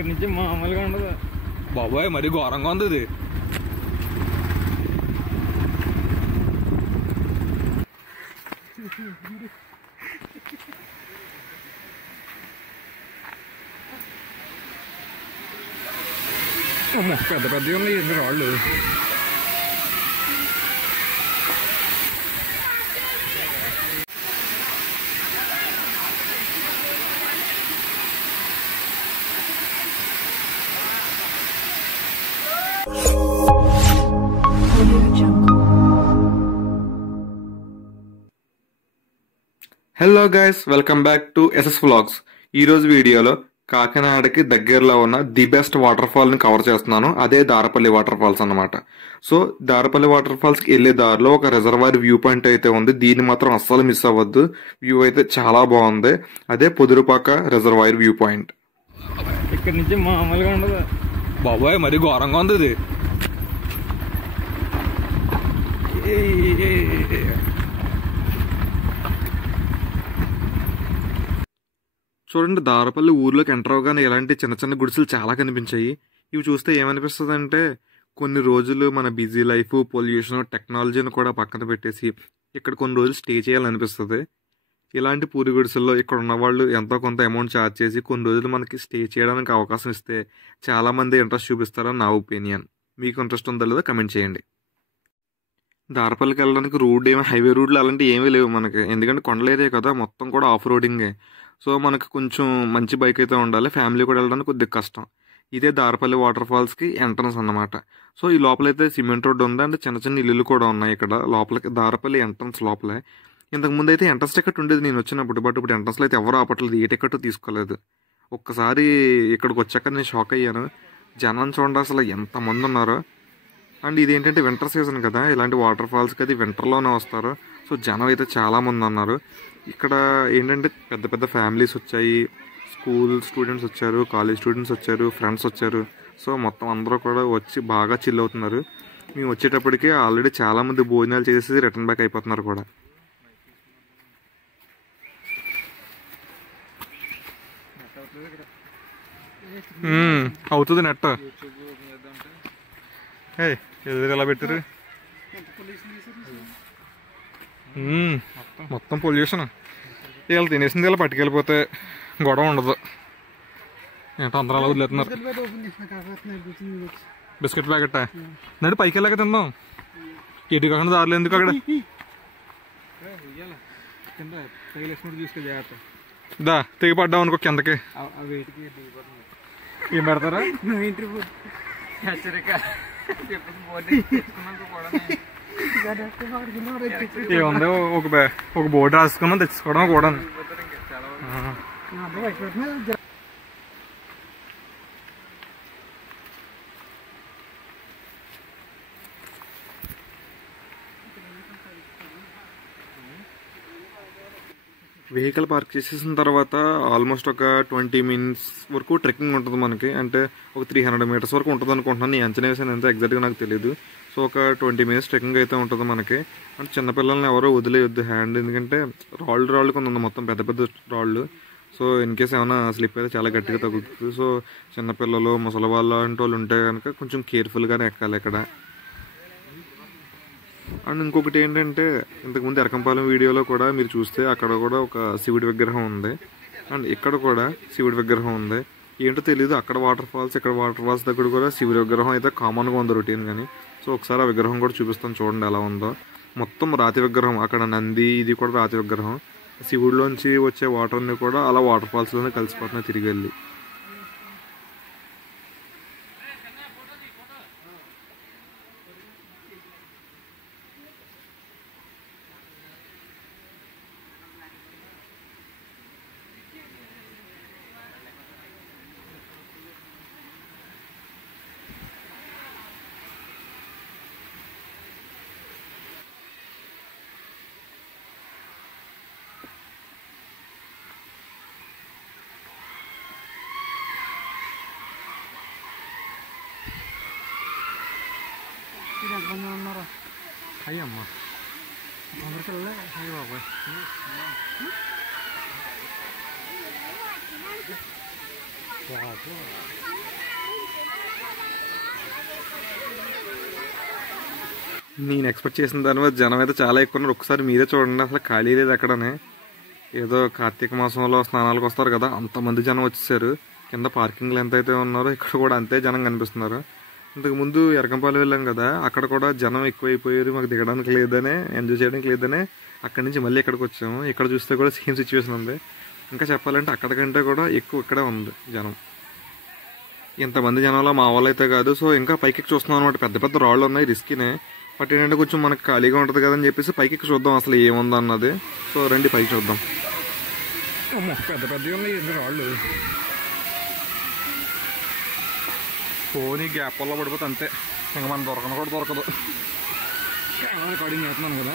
ఇక్కడ నుంచి మామూలుగా ఉండదు బాబాయ్, మరి ఘోరంగా ఉంది ఇది. పెద్ద పెద్దగా ఉన్నాయి ఎన్ని రాళ్ళు. Hello guys, welcome back to SS vlogs. ఈ రోజు వీడియోలో కాకినాడకి దగ్గరలో ఉన్న ది బెస్ట్ వాటర్ ఫాల్ ని కవర్ చేస్తున్నాను. అదే దారపల్లి వాటర్ ఫాల్స్ అన్నమాట. సో దారపల్లి వాటర్ ఫాల్స్ కి వెళ్లే దారిలో ఒక రిజర్వాయర్ వ్యూ పాయింట్ అయితే ఉంది. దీన్ని మాత్రం అస్సలు మిస్ అవ్వద్దు. వ్యూ అయితే చాలా బాగుంది. అదే పొదురుపాక రిజర్వాయర్ వ్యూ పాయింట్. ఇక్కడ నుంచి మామూలుగా ఉండదు బాబాయ్, మరి ఘోరంగా ఉంది ఇది. చూడండి, దారపల్లి ఊర్లోకి ఎంటర్ అవగానే ఇలాంటి చిన్న చిన్న గుడిసెలు చాలా కనిపించాయి. ఇవి చూస్తే ఏమనిపిస్తుంది అంటే, కొన్ని రోజులు మన బిజీ లైఫ్, పొల్యూషన్, టెక్నాలజీని కూడా పక్కన పెట్టేసి ఇక్కడ కొన్ని రోజులు స్టే చేయాలనిపిస్తుంది. ఇలాంటి పూరి గుడిసెల్లో ఇక్కడ ఉన్న వాళ్ళు ఎంతో కొంత అమౌంట్ ఛార్జ్ చేసి కొన్ని రోజులు మనకి స్టే చేయడానికి అవకాశం ఇస్తే చాలామంది ఇంట్రెస్ట్ చూపిస్తారని నా ఒపీనియన్. మీకు ఇంట్రెస్ట్ ఉందో లేదో కమెంట్ చేయండి. దారపల్లికి వెళ్ళడానికి రోడ్ ఏమి, హైవే రోడ్లు అలాంటివి ఏమీ లేవు మనకి. ఎందుకంటే కొండల ఏరియా కదా, మొత్తం కూడా ఆఫ్ రోడింగే. సో మనకు కొంచెం మంచి బైక్ అయితే ఉండాలి. ఫ్యామిలీ కూడా వెళ్ళడానికి కొద్దిగా కష్టం. ఇదే దారపల్లి వాటర్ ఫాల్స్కి ఎంట్రన్స్ అన్నమాట. సో ఈ లోపలైతే సిమెంట్ రోడ్ ఉంది. అంటే చిన్న చిన్న ఇల్లులు కూడా ఉన్నాయి ఇక్కడ లోపలికి. దారపల్లి ఎంట్రన్స్ లోపలే. ఇంతకుముందు అయితే ఎంట్రన్స్ టికెట్ ఉండేది నేను వచ్చినప్పుడు. బట్ ఇప్పుడు ఎంట్రన్స్లో అయితే ఎవరు ఆపట్లేదు, ఏ టికెట్ తీసుకోలేదు. ఒక్కసారి ఇక్కడికి వచ్చాక నేను షాక్ అయ్యాను. జనం చూడండి అసలు ఎంతమంది ఉన్నారో. అండ్ ఇదేంటంటే వింటర్ సీజన్ కదా, ఇలాంటి వాటర్ ఫాల్స్కి అది వింటర్లోనే వస్తారు. సో జనం అయితే చాలామంది ఉన్నారు. ఇక్కడ ఏంటంటే పెద్ద పెద్ద ఫ్యామిలీస్ వచ్చాయి, స్కూల్ స్టూడెంట్స్ వచ్చారు, కాలేజ్ స్టూడెంట్స్ వచ్చారు, ఫ్రెండ్స్ వచ్చారు. సో మొత్తం అందరూ కూడా వచ్చి బాగా చిల్ అవుతున్నారు. మేము వచ్చేటప్పటికి ఆల్రెడీ చాలామంది భోజనాలు చేసి రిటర్న్ బ్యాక్ అయిపోతున్నారు కూడా. అవుతుంది నెట్. ఎదురు ఎలా పెట్టారు, మొత్తం పొల్యూషన్. వీళ్ళు తినేసింది ఇలా పట్టుకెళ్ళిపోతే గొడవ ఉండదు. ఏంటో అందరూ అలా వదిలేస్తున్నారు. బిస్కెట్ ప్యాకెట్ నడు పైకి వెళ్ళాక తిందాం. ఎటు కాకుండా దారిలో ఎందుకు అక్కడ దా తెగి పడ్డావు అనుకో కిందకి. ఏం పెడతారా ఏముంది, ఒక బోర్డు రాసుకున్నాం తెచ్చుకోవడం కూడా. వెహికల్ పార్క్ చేసేసిన తర్వాత ఆల్మోస్ట్ ఒక 20 minutes వరకు ట్రెక్కింగ్ ఉంటుంది మనకి. అంటే ఒక 300 meters వరకు ఉంటుంది అనుకుంటున్నాను. నేను అంచనా వేసాను, ఎంత ఎగ్జాక్ట్గా నాకు తెలియదు. సో ఒక 20 minutes ట్రెక్కింగ్ అయితే ఉంటుంది మనకి. అంటే చిన్నపిల్లల్ని ఎవరో వదిలేయొద్దు హ్యాండ్, ఎందుకంటే రాళ్ళు కొంత మొత్తం పెద్ద పెద్ద రాళ్ళు. సో ఇన్ కేస్ ఏమైనా స్లిప్ అయితే చాలా గట్టిగా తగ్గుతుంది. సో చిన్నపిల్లలు, ముసలి వాళ్ళు లాంటి వాళ్ళు ఉంటే కనుక కొంచెం కేర్ఫుల్గానే ఎక్కాలి ఇక్కడ. అండ్ ఇంకొకటి ఏంటంటే, ఇంతకుముందు ఎరకంపాలెం వీడియోలో కూడా మీరు చూస్తే అక్కడ కూడా ఒక శివుడి విగ్రహం ఉంది. అండ్ ఇక్కడ కూడా శివుడి విగ్రహం ఉంది. ఏంటో తెలీదు, అక్కడ వాటర్ ఫాల్స్ ఇక్కడ వాటర్ ఫాల్స్ దగ్గర కూడా శివుడి విగ్రహం అయితే కామన్గా ఉంది రొటీన్ కానీ. సో ఒకసారి ఆ విగ్రహం కూడా చూపిస్తాను, చూడండి ఎలా ఉందో. మొత్తం రాతి విగ్రహం. అక్కడ నంది ఇది కూడా రాతి విగ్రహం. శివుడిలోంచి వచ్చే వాటర్ని కూడా అలా వాటర్ ఫాల్స్లోనే కలిసిపోతున్నాయి తిరిగి వెళ్ళి. అయ్యమ్మా అయ్య బాబాయ్. నేను ఎక్స్పెక్ట్ చేసిన దాని మీద జనం అయితే చాలా ఎక్కువ ఉన్నారు. ఒకసారి మీరే చూడండి, అసలు ఖాళీ లేదు ఎక్కడనే. ఏదో కార్తీక మాసంలో స్నానాలకు వస్తారు కదా, అంతమంది జనం వచ్చేసారు. కింద పార్కింగ్లు ఎంత అయితే ఉన్నారో ఇక్కడ కూడా అంతే జనం కనిపిస్తున్నారు. ఇంతకుముందు ఎరకంపాలు వెళ్ళాం కదా, అక్కడ కూడా జనం ఎక్కువైపోయారు. మాకు దిగడానికి లేదనే, ఎంజాయ్ చేయడానికి లేదనే అక్కడి నుంచి మళ్ళీ ఇక్కడికి వచ్చాము. ఇక్కడ చూస్తే కూడా సేమ్ సిచ్యువేషన్ ఉంది. ఇంకా చెప్పాలంటే అక్కడికంటే కూడా ఎక్కువ ఇక్కడే ఉంది జనం. ఇంతమంది జనంలో మా వాళ్ళు అయితే కాదు. సో ఇంకా పైకి చూస్తున్నాం అనమాట. పెద్ద పెద్ద రాళ్ళు ఉన్నాయి, రిస్కీనే. బట్ ఏంటంటే కొంచెం మనకు ఖాళీగా ఉంటుంది కదని చెప్పేసి పైకి చూద్దాం అసలు ఏముంది అన్నది. సో రండి పైకి చూద్దాం. పెద్ద పెద్దగా ఉన్నాయి రాళ్ళు. ఫోన్ ఈ గ్యాప్ వల్ల పడిపోతే అంతే, ఇంకా మనం దొరకను కూడా దొరకదు. రికార్డింగ్ చేస్తున్నాను కదా.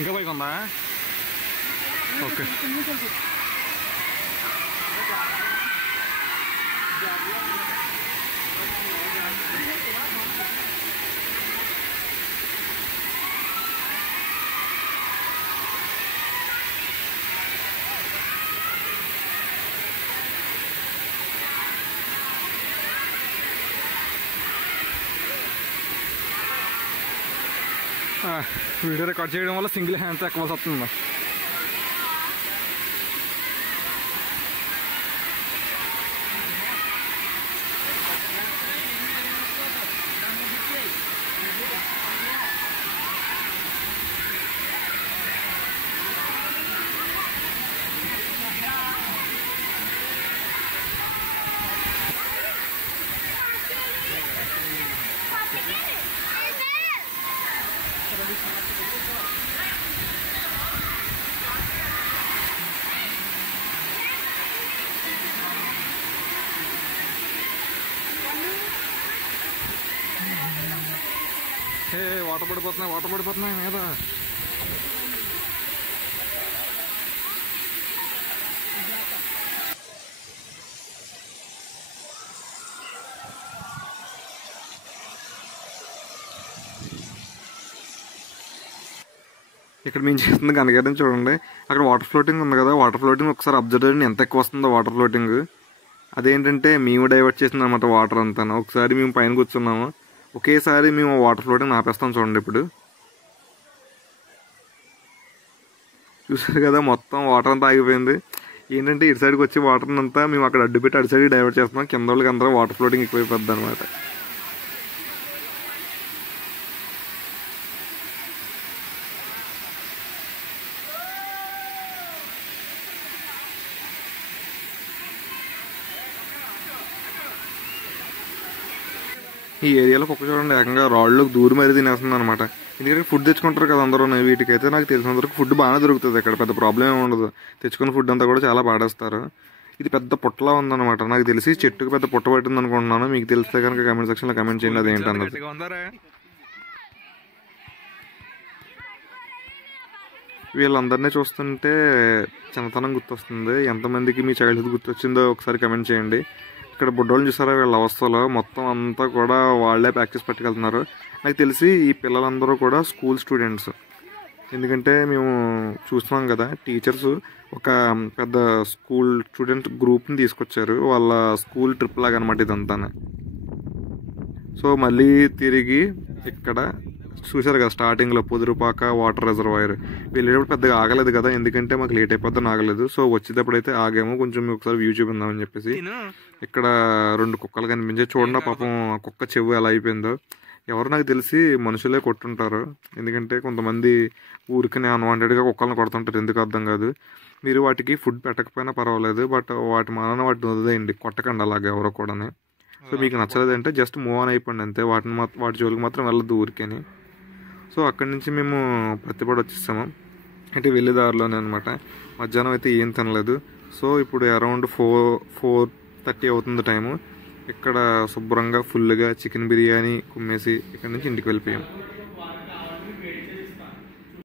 ఇంకా పైకి ఉందా? ఓకే. వీడియో రికార్డ్ చేయడం వల్ల సింగిల్ హ్యాండ్స్ ఎక్కవలసి వస్తుంది. వాటర్ పడిపోతున్నాయి మీద. ఇక్కడ మేము చేస్తుంది కనగారని చూడండి. అక్కడ వాటర్ ఫ్లోటింగ్ ఉంది కదా, వాటర్ ఫ్లోటింగ్ ఒకసారి అబ్జర్వ్ చేయండి ఎంత ఎక్కువ వస్తుందో వాటర్ ఫ్లోటింగ్. అదేంటంటే మేము డైవర్ట్ చేసింది అనమాట వాటర్ అంతా. ఒకసారి మేము పైన కూర్చున్నాము, ఒకేసారి మేము వాటర్ ఫ్లోటింగ్ ఆపేస్తాం చూడండి. ఇప్పుడు చూసారు కదా, మొత్తం వాటర్ అంతా ఆగిపోయింది. ఏంటంటే ఇటు సైడ్కి వచ్చి వాటర్ అంతా మేము అక్కడ అడ్డు పెట్టి అటు సైడ్కి డైవర్ట్ చేస్తున్నాం. కింద వాళ్ళకి అందరూ వాటర్ ఫ్లోటింగ్ ఎక్కువైపోద్ది అనమాట. ఈ ఏరియాలో కుక్క చూడండి ఏకంగా రాళ్ళలోకి దూరి మరీ తినేస్తుంది అనమాట. ఎందుకంటే ఫుడ్ తెచ్చుకుంటారు కదా అందరూ. వీటికైతే నాకు తెలిసినంతవరకు ఫుడ్ బాగానే దొరుకుతుంది ఇక్కడ, పెద్ద ప్రాబ్లం ఏమి ఉండదు. తెచ్చుకున్న ఫుడ్ అంతా కూడా చాలా పాడేస్తారు. ఇది పెద్ద పుట్టలా ఉందన్నమాట. నాకు తెలిసి చెట్టుకు పెద్ద పుట్ట పట్టింది అనుకుంటున్నాను. మీకు తెలిస్తే కనుక కమెంట్ సెక్షన్లో కమెంట్ చేయండి అది ఏంటన్నది. వీళ్ళందరినీ చూస్తుంటే చిన్నతనం గుర్తొస్తుంది. ఎంతమందికి మీ చైల్డ్హుడ్ గుర్తొచ్చిందో ఒకసారి కమెంట్ చేయండి. ఇక్కడ బుడ్డోళ్ళని చూసారా, వీళ్ళ అవస్థలో మొత్తం అంతా కూడా వాళ్ళే ప్రాక్టీస్ పట్టుకెళ్తున్నారు. నాకు తెలిసి ఈ పిల్లలందరూ కూడా స్కూల్ స్టూడెంట్స్. ఎందుకంటే మేము చూస్తున్నాం కదా, టీచర్స్ ఒక పెద్ద స్కూల్ స్టూడెంట్ గ్రూప్ని తీసుకొచ్చారు. వాళ్ళ స్కూల్ ట్రిప్ లాగా అనమాట ఇదంతా. సో మళ్ళీ తిరిగి ఇక్కడ చూసారు కదా స్టార్టింగ్లో పొదురుపాక వాటర్ రిజర్వాయర్. వెళ్ళేటప్పుడు పెద్దగా ఆగలేదు కదా, ఎందుకంటే మాకు లేట్ అయిపోద్దని ఆగలేదు. సో వచ్చేటప్పుడు అయితే ఆగాము, కొంచెం ఒకసారి వ్యూ చూపిందామని చెప్పేసి. ఇక్కడ 2 కుక్కలు కనిపించాయి. చూడండి పాపం కుక్క చెవు ఎలా అయిపోయిందో. ఎవరు నాకు తెలిసి మనుషులే కొట్టుంటారు. ఎందుకంటే కొంతమంది ఊరికనే అన్వాంటెడ్గా కుక్కలను కొడుతుంటారు, ఎందుకు అర్థం కాదు. మీరు వాటికి ఫుడ్ పెట్టకపోయినా పర్వాలేదు, బట్ వాటి మానాన వాటిని వదిలేయండి, కొట్టకండి అలాగే ఎవరో కూడా. సో మీకు నచ్చలేదంటే జస్ట్ మూవ్ ఆన్ అయిపోండి అంతే. వాటి జోలికి మాత్రం వెళ్ళదు ఊరికని. సో అక్కడి నుంచి మేము ప్రతిపడి వచ్చేసాము. అంటే వెళ్ళే దారిలోనే అనమాట. మధ్యాహ్నం అయితే ఏం తినలేదు. సో ఇప్పుడు అరౌండ్ 4:30 అవుతుంది టైము. ఇక్కడ శుభ్రంగా ఫుల్గా చికెన్ బిర్యానీ కుమ్మేసి ఇక్కడ నుంచి ఇంటికి వెళ్ళిపోయాం.